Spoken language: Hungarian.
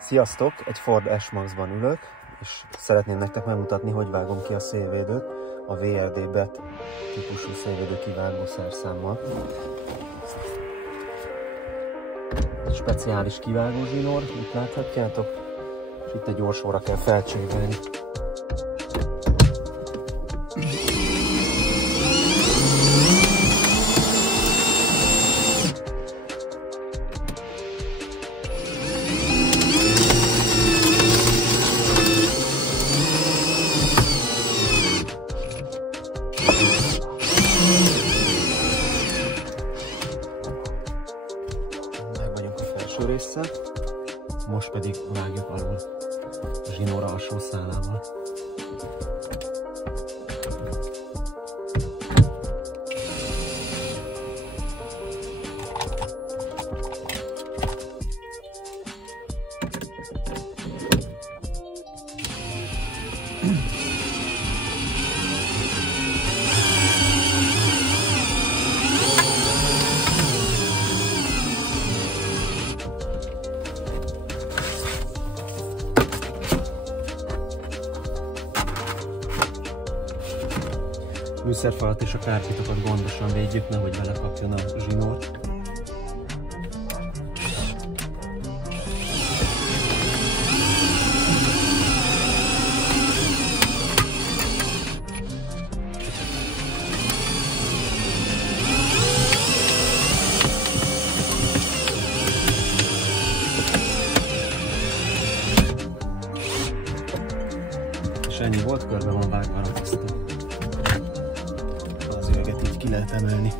Sziasztok! Egy Ford S-Max-ban ülök, és szeretném nektek megmutatni, hogy vágom ki a szélvédőt a VRD BET típusú szélvédő kivágó szerszámmal. Egy speciális kivágó zsinór, itt láthatjátok, és itt egy gyorsóra kell felcsövelni. Meg vagyunk a felső résszel, most pedig vágjuk alul a zsinór alsó szálával. Műszerfalat és a kárpitokat gondosan védjük, nehogy belekapjon a zsinór. És ennyi volt, körbe van vágva a ragasztó. Az üveget így ki lehet emelni.